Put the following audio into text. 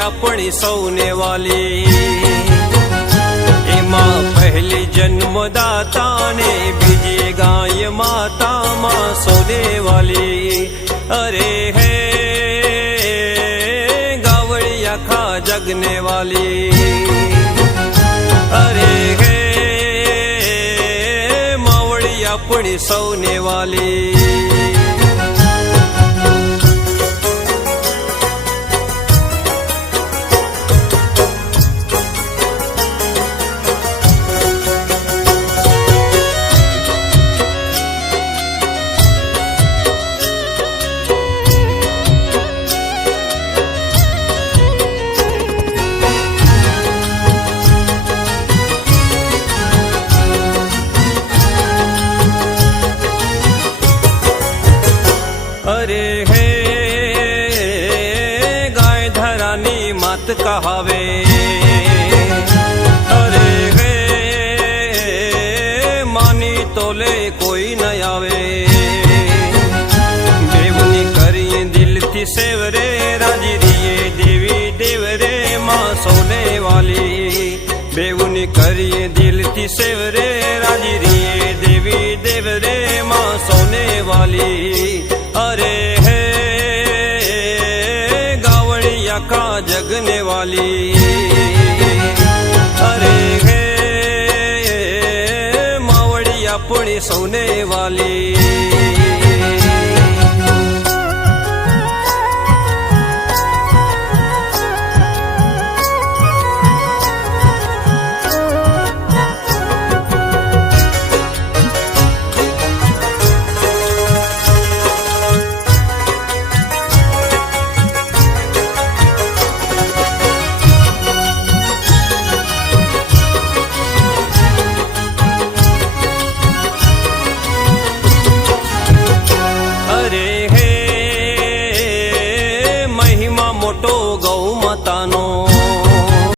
अपनी सौने वाली एमा पहली जन्मदाता ने बीजी गाय माता मां सोने वाली। अरे है गावड़ी आखा जगने वाली। अरे है मावड़ी अपनी सौने वाली। अरे हे गाय धरानी मात कहावे। अरे हे मानी तोले कोई न आवे। बेवनी करिए दिल थी सेवरे राजी दिए देवी देवरे मां सोने वाली। बेवनी करिए दिल थी सेवरे राजी दिए देवी देवरे मां सोने वाली। अरे है गावड़ी आका जगने वाली।